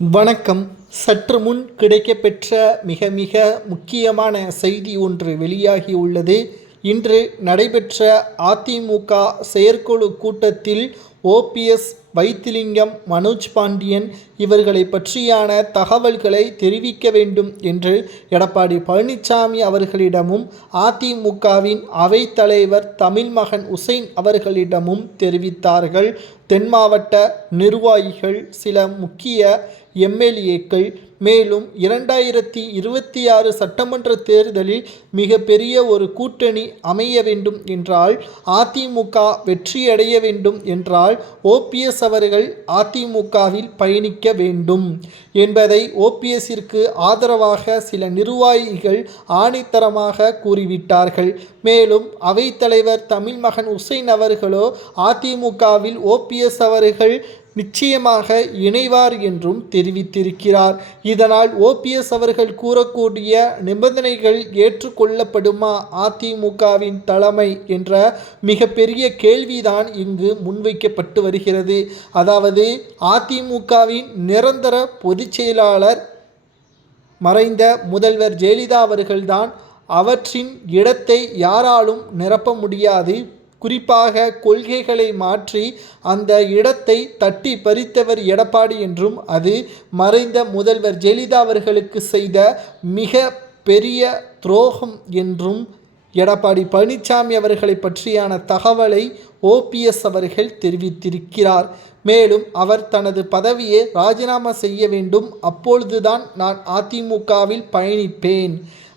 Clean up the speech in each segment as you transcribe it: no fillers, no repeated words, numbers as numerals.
வணக்கம். சற்று முன் கிடைக்கப்பெற்ற மிக மிக முக்கியமான செய்தி ஒன்று வெளியாகியுள்ளது. இன்று நடைபெற்ற அதிமுக செயற்குழு கூட்டத்தில் ஓபிஎஸ், வைத்திலிங்கம், மனோஜ் பாண்டியன் இவர்களை பற்றியான தகவல்களை தெரிவிக்க வேண்டும் என்று எடப்பாடி பழனிசாமி அவர்களிடமும் அதிமுகவின் அவைத்தலைவர் தமிழ்மகன் உசைன் அவர்களிடமும் தெரிவித்தார்கள். தென் மாவட்ட நிர்வாகிகள், சில முக்கிய எம்எல்ஏக்கள். மேலும் 2026 சட்டமன்ற தேர்தலில் மிகப்பெரிய ஒரு கூட்டணி அமைய வேண்டும் என்றால், அதிமுக வெற்றியடைய வேண்டும் என்றால் ஓபிஎஸ் அவர்கள் அதிமுகவில் பயணிக்க வேண்டும் என்பதை ஓபிஎஸ்ஸிற்கு ஆதரவாக சில நிர்வாகிகள் ஆணித்தரமாக கூறிவிட்டார்கள். மேலும் அவைத்தலைவர் தமிழ்மகன் உசைன் அவர்களோ அதிமுகவில் ஓபிஎஸ் அவர்கள் நிச்சயமாக இணைவார் என்றும் தெரிவித்திருக்கிறார். இதனால் ஓபிஎஸ் அவர்கள் கூறக்கூடிய நிபந்தனைகள் ஏற்றுக்கொள்ளப்படுமா அதிமுகவின் தலைமை என்ற மிகப்பெரிய கேள்விதான் இங்கு முன்வைக்கப்பட்டு வருகிறது. அதாவது அதிமுகவின் நிரந்தர பொதுச் செயலாளர் மறைந்த முதல்வர் ஜெயலலிதா அவர்கள்தான். அவற்றின் இடத்தை யாராலும் நிரப்ப முடியாது. குறிப்பாக கொள்கைகளை மாற்றி அந்த இடத்தை தட்டி பறித்தவர் எடப்பாடி என்றும், அது மறைந்த முதல்வர் ஜெயலலிதா அவர்களுக்கு செய்த மிக பெரிய துரோகம் என்றும் எடப்பாடி பழனிசாமி அவர்களை பற்றியான தகவலை ஓபிஎஸ் அவர்கள் தெரிவித்திருக்கிறார். மேலும் அவர் தனது பதவியை ராஜினாமா செய்ய வேண்டும், அப்பொழுதுதான் நான் அதிமுகவில் பயணிப்பேன்,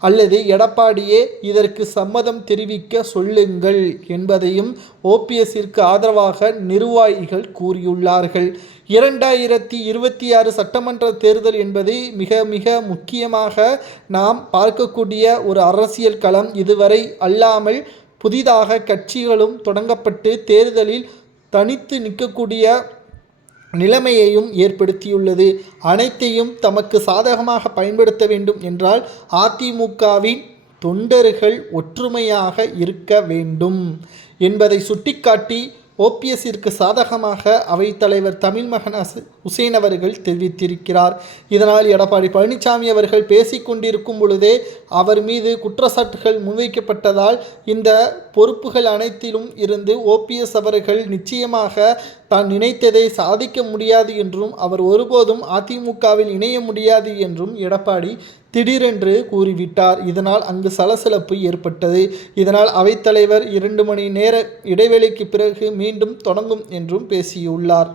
அல்லது எடப்பாடியே இதற்கு சம்மதம் தெரிவிக்க சொல்லுங்கள் என்பதையும் ஓபிஎஸ்ஸிற்கு ஆதரவாக நிர்வாகிகள் கூறியுள்ளார்கள். 2026 சட்டமன்ற தேர்தல் என்பது மிக மிக முக்கியமாக நாம் பார்க்கக்கூடிய ஒரு அரசியல் களம். இதுவரை அல்லாமல் புதிதாக கட்சிகளும் தொடங்கப்பட்டு தேர்தலில் தனித்து நிற்கக்கூடிய நிலைமையையும் ஏற்படுத்தியுள்ளது. அனைத்தையும் தமக்கு சாதகமாக பயன்படுத்த வேண்டும் என்றால் அதிமுகவின் தொண்டர்கள் ஒற்றுமையாக இருக்க வேண்டும் என்பதை சுட்டிக்காட்டி ஓபிஎஸ்ஸிற்கு சாதகமாக அவைத்தலைவர் தமிழ்மகன் உசைன் அவர்கள் தெரிவித்திருக்கிறார். இதனால் எடப்பாடி பழனிசாமி அவர்கள் பேசிக்கொண்டிருக்கும் பொழுதே அவர் மீது குற்றச்சாட்டுகள் முன்வைக்கப்பட்டதால் இந்த பொறுப்புகள் அனைத்திலும் இருந்து ஓபிஎஸ் அவர்கள் நிச்சயமாக தான் நினைத்ததை சாதிக்க முடியாது என்றும், அவர் ஒருபோதும் அதிமுகவில் இணைய முடியாது என்றும் எடப்பாடி திடீரென்று கூறிவிட்டார். இதனால் அங்கு சலசலப்பு ஏற்பட்டது. இதனால் அவைத்தலைவர் 2 மணி நேர இடைவேளைக்கு பிறகு மீண்டும் தொடங்கும் என்றும் பேசியுள்ளார்.